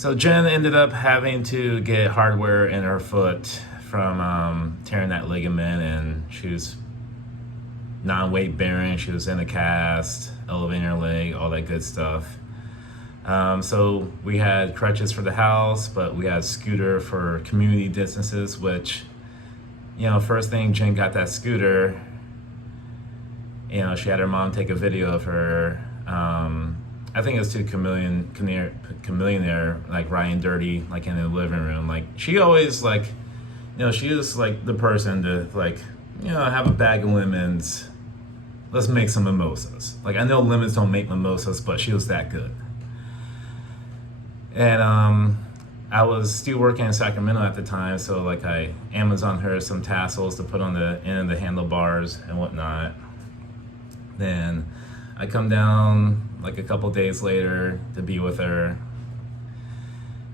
So Jen ended up having to get hardware in her foot from tearing that ligament, and she was non-weight bearing. She was in a cast, elevating her leg, all that good stuff. So we had crutches for the house, but we had a scooter for community distances, which, first thing Jen got that scooter, she had her mom take a video of her. I think it was to Chameleonaire, like riding dirty, like in the living room. Like she always she is like the person to have a bag of lemons. Let's make some mimosas. Like I know lemons don't make mimosas, but she was that good. And I was still working in Sacramento at the time, so I Amazoned her some tassels to put on the end of the handlebars and whatnot. Then I come down a couple days later to be with her,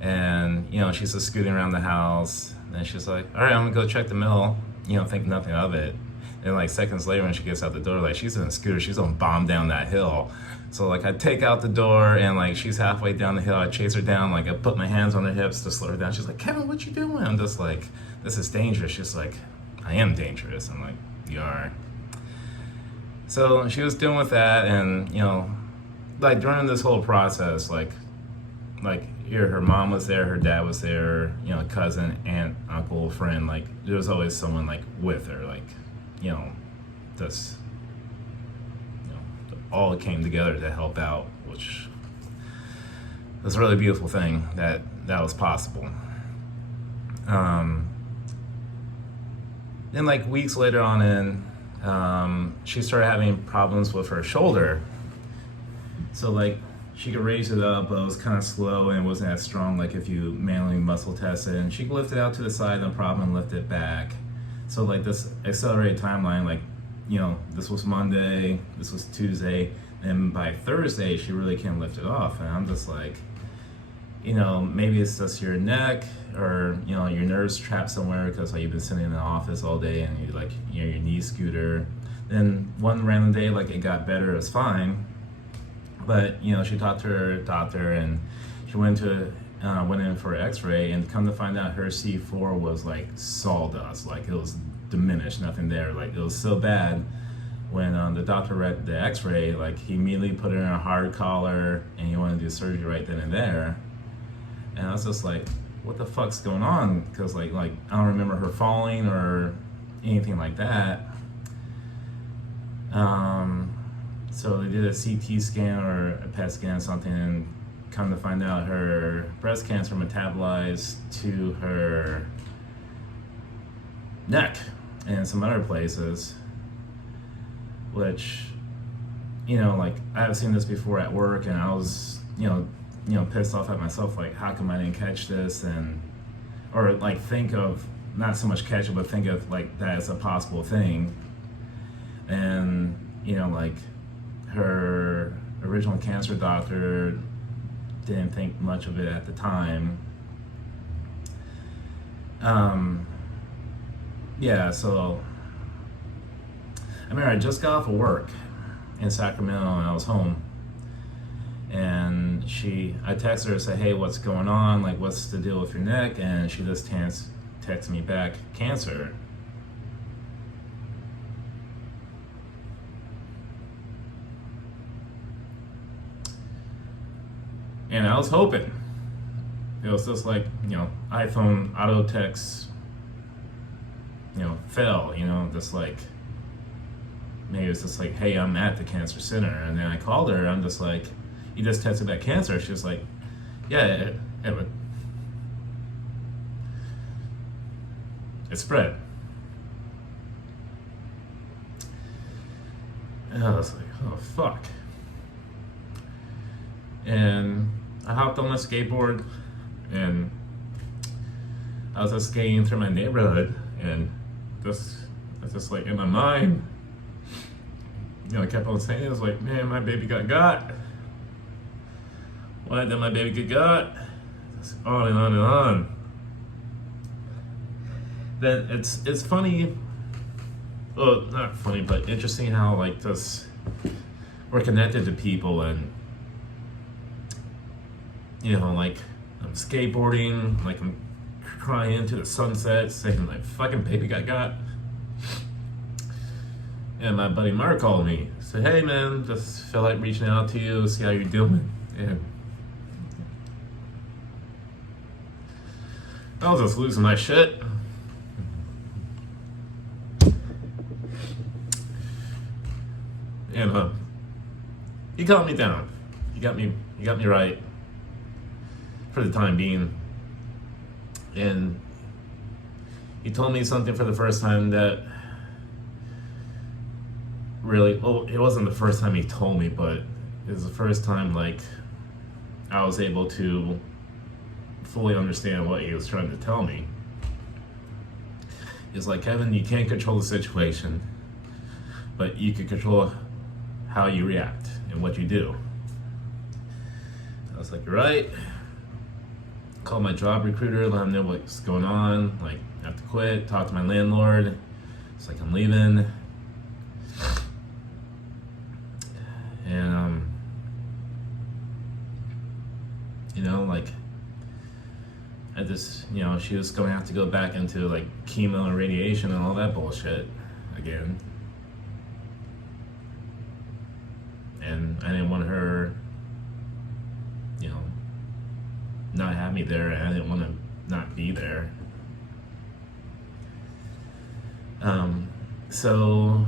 and she's just scooting around the house, and she's like, all right, I'm gonna go check the mill, think nothing of it. And seconds later when she gets out the door, she's in a scooter, she's gonna bomb down that hill. So I take out the door, and she's halfway down the hill, I chase her down, I put my hands on her hips to slow her down. She's like, Kevin, what you doing? I'm just like, this is dangerous. She's like, I am dangerous. I'm like, you are. So she was dealing with that, and during this whole process, her mom was there, her dad was there, cousin, aunt, uncle, friend, there was always someone with her, just all came together to help out, which was a really beautiful thing that was possible. Then weeks later on she started having problems with her shoulder. So she could raise it up, but it was kind of slow and it wasn't as strong if you manually muscle test it. And she could lift it out to the side, no problem, and lift it back. So this accelerated timeline, this was Monday, this was Tuesday, and by Thursday she really can't lift it off. And I'm just maybe it's just your neck, or your nerves trapped somewhere because you've been sitting in the office all day and your knee scooter. Then one random day it got better, it was fine. But she talked to her doctor, and she went in for an x-ray, and come to find out her C4 was sawdust, it was diminished, nothing there. It was so bad when the doctor read the x-ray, he immediately put her in a hard collar, and he wanted to do surgery right then and there. And I was just like, what the fuck's going on? Because I don't remember her falling or anything like that. So they did a CT scan or a PET scan or something, and come to find out her breast cancer metabolized to her neck and some other places, which, I've seen this before at work, and I was, pissed off at myself, how come I didn't catch this? Or think of, not so much catch it, but think of that as a possible thing. And, her original cancer doctor didn't think much of it at the time. So I remember I just got off of work in Sacramento, and I was home, and I texted her and said, hey, what's going on? What's the deal with your neck? And she just texted me back, cancer. And I was hoping. It was just iPhone auto text, fell, just maybe it's just hey, I'm at the cancer center. And then I called her, I'm just you just tested that cancer? She was like, yeah, it spread. And I was like, oh, fuck. And I hopped on my skateboard, and I was just skating through my neighborhood, and just in my mind, I kept on saying, I was like, man, my baby got. Why did my baby get got? Just on and on and on. Then it's funny, well, not funny, but interesting how we're connected to people, and I'm skateboarding, like I'm crying into the sunset, saying like, fucking baby got. And my buddy Mark called me, said, hey man, just feel like reaching out to you, see how you're doing. And I was just losing my shit. And he calmed me down. He got me right for the time being. And he told me something for the first time that really, well, it wasn't the first time he told me, but it was the first time like I was able to fully understand what he was trying to tell me. It's like, Kevin, you can't control the situation, but you can control how you react and what you do. I was like, you're right. Call my job recruiter, let him know what's going on. Like, I have to quit, talk to my landlord. It's like, I'm leaving. And, you know, like, I just, you know, she was going to have to go back into like chemo and radiation and all that bullshit again. And I didn't want her, you know, not have me there, and I didn't want to not be there. So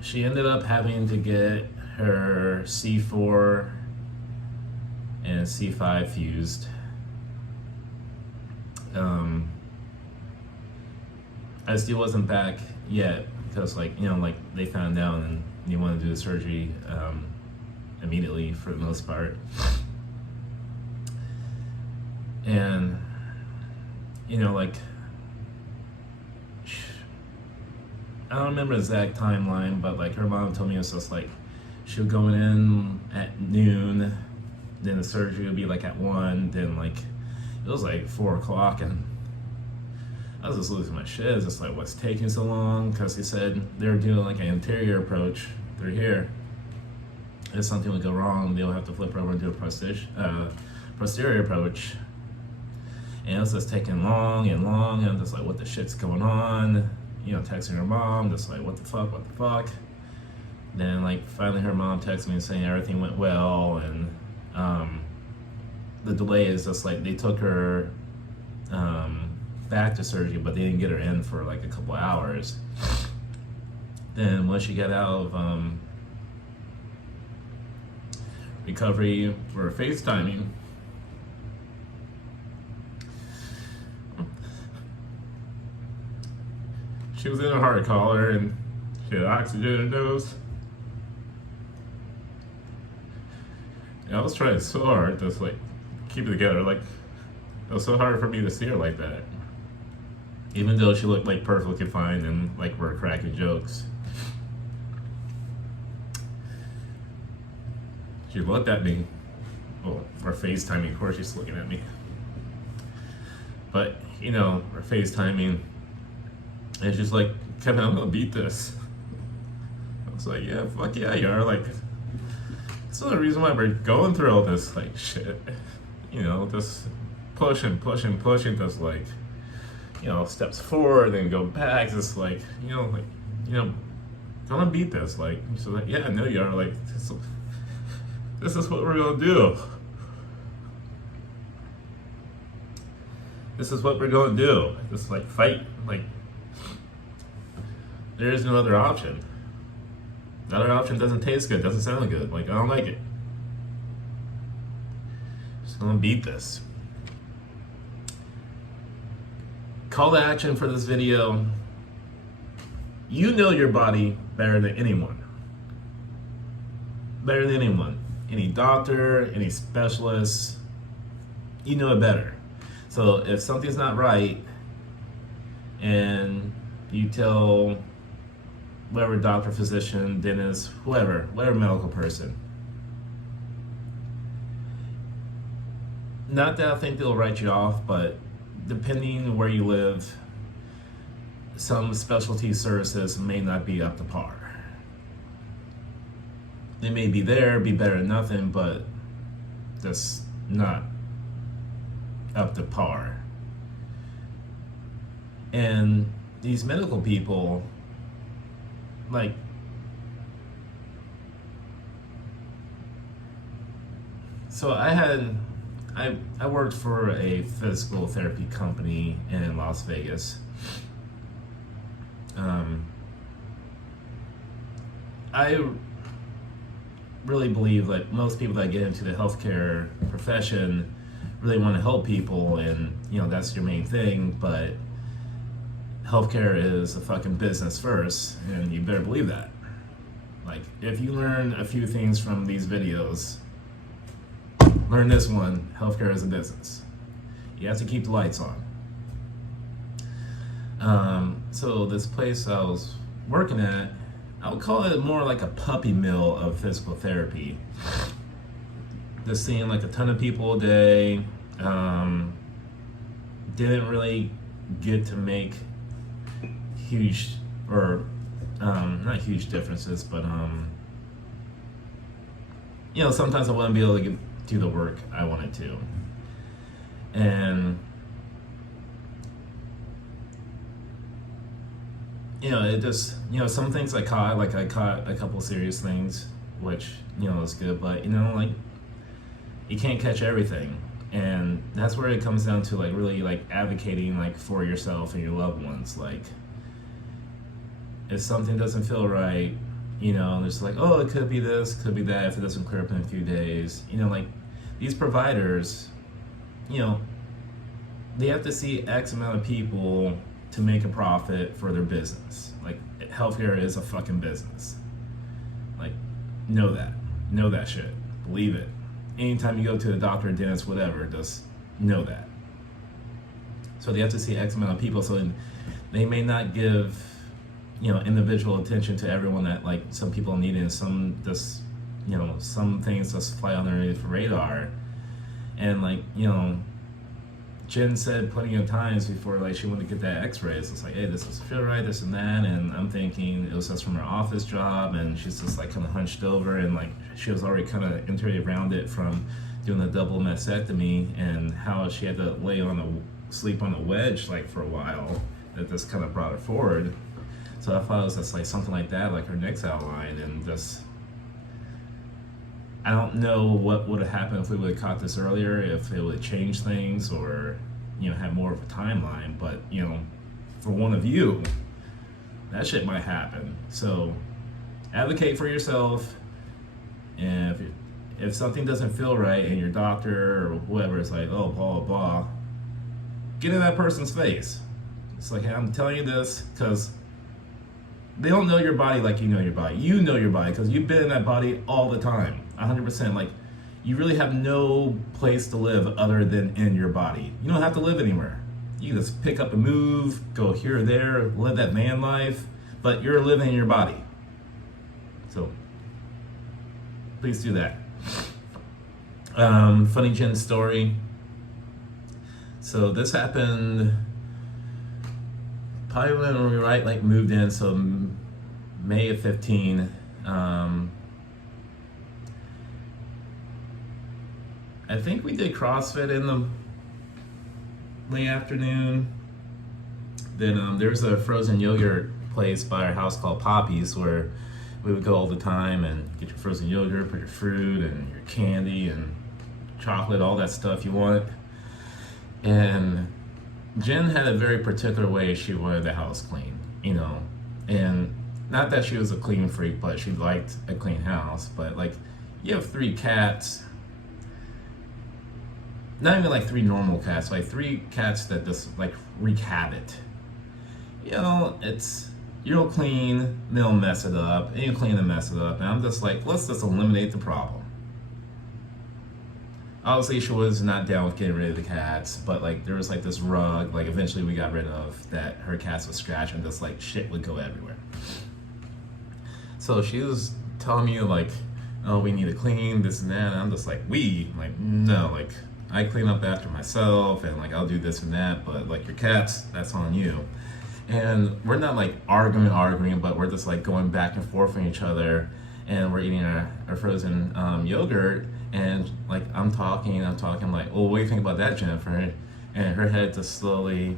she ended up having to get her C4 and C5 fused. I still wasn't back yet because, like, you know, like they found out and you want to do the surgery immediately for the most part. And, you know, like, I don't remember the exact timeline, but like her mom told me it was just like she was going in at noon, then the surgery would be like at 1, then like it was like 4 o'clock, and I was just losing my shit. It's just like, what's taking so long? Because he said they're doing like an anterior approach through here. If something would go wrong, they'll have to flip over and do a posterior approach. And it was just taking long and long, and I'm just like, what the shit's going on? You know, texting her mom, just like, what the fuck? Then like finally her mom texted me saying everything went well, and the delay is just like they took her back to surgery, but they didn't get her in for like a couple hours. Then once she got out of recovery for FaceTiming, she was in a heart collar and she had oxygen in her nose. And I was trying so hard to like keep it together. Like, it was so hard for me to see her like that. Even though she looked like perfectly fine and like we're cracking jokes. She looked at me. Well, we're FaceTiming, of course she's looking at me. But, you know, we're FaceTiming. And she's like, Kevin, I'm gonna beat this. I was like, yeah, fuck yeah, you are. Like, that's the reason why we're going through all this, like, shit. You know, just pushing, just like, you know, steps forward, then go back, just like, you know, gonna beat this. Like, she's like, yeah, I know you are. Like, this is what we're gonna do. This is what we're gonna do. Just like fight, like, there is no other option. The other option doesn't taste good, doesn't sound good. Like, I don't like it. Just gonna beat this. Call to action for this video. You know your body better than anyone. Better than anyone. Any doctor, any specialist, you know it better. So if something's not right and you tell whatever doctor, physician, dentist, whatever medical person, not that I think they'll write you off, but depending where you live, some specialty services may not be up to par. They may be there, be better than nothing, but just not up to par. And these medical people, like, so I worked for a physical therapy company in Las Vegas. I really believe that most people that get into the healthcare profession really want to help people, and that's your main thing, but healthcare is a fucking business first, and you better believe that. Like, if you learn a few things from these videos, learn this one: healthcare is a business. You have to keep the lights on. So this place I was working at, I would call it more like a puppy mill of physical therapy. Just seeing like a ton of people a day. Didn't really get to make huge, or not huge differences, but sometimes I wouldn't be able to do the work I wanted to. And it just, some things I caught a couple serious things, which, is good, but, like, you can't catch everything. And that's where it comes down to, like, really, like, advocating, like, for yourself and your loved ones. Like, if something doesn't feel right, there's like, oh, it could be this, could be that, if it doesn't clear up in a few days. Like, these providers, they have to see X amount of people to make a profit for their business. Like, healthcare is a fucking business. Like, know that shit. Believe it. Anytime you go to a doctor, dentist, whatever, just know that. So they have to see X amount of people, so they may not give, individual attention to everyone that, like, some people need, and some just, some things just fly underneath the radar. And, like, Jen said plenty of times before, like, she went to get that x-rays, it's like, hey, this doesn't feel right, this and that, and I'm thinking it was just from her office job, and she's just, like, kind of hunched over, and, like, she was already kind of integrated around it from doing the double mastectomy, and how she had to sleep on a wedge, like, for a while, that just kind of brought her forward. So I thought it was just, like, something like that, like her neck's outlined, and just, I don't know what would have happened if we would have caught this earlier, if it would have changed things, or, have more of a timeline. But, for one of you, that shit might happen. So advocate for yourself. And if something doesn't feel right, and your doctor or whoever is like, oh, blah, blah, blah, get in that person's face. It's like, hey, I'm telling you this because they don't know your body like you know your body. You know your body because you've been in that body all the time, 100%. Like, you really have no place to live other than in your body. You don't have to live anywhere. You can just pick up and move, go here or there, live that man life, but you're living in your body. So please do that. Funny Jen story. So this happened probably when we moved in, so May of 15. I think we did CrossFit in the late afternoon. Then there's a frozen yogurt place by our house called Poppy's where we would go all the time and get your frozen yogurt, put your fruit and your candy and chocolate, all that stuff you want. And Jen had a very particular way she wanted the house clean, and not that she was a clean freak, but she liked a clean house. But, like, you have 3 cats, not even like 3 normal cats, like 3 cats that just, like, wreak havoc. It's, you'll clean, they'll mess it up, and you clean and mess it up, and I'm just like, let's just eliminate the problem. Obviously, she was not down with getting rid of the cats, but, like, there was, like, this rug, like, eventually we got rid of, that her cats would scratch, and just, like, shit would go everywhere. So she was telling me, like, oh, we need to clean this and that, and I'm just like, like, no, like, I clean up after myself, and, like, I'll do this and that, but, like, your cats, that's on you. And we're not, like, arguing, but we're just, like, going back and forth from each other, and we're eating our frozen yogurt, and Like I'm talking, I'm like, oh, what do you think about that, Jennifer? And her head just slowly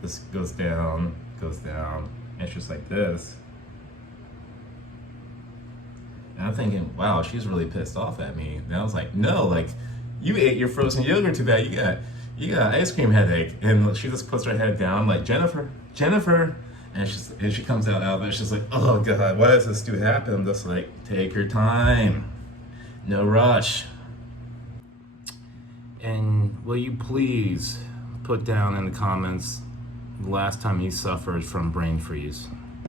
just goes down, and it's just like this. And I'm thinking, wow, she's really pissed off at me. And I was like, no, like you ate your frozen yogurt too bad. You got ice cream headache. And she just puts her head down, like Jennifer. And she comes out of it. She's like, oh God, why does this do happen? I'm just like, take your time, no rush. And will you please put down in the comments the last time you suffered from brain freeze?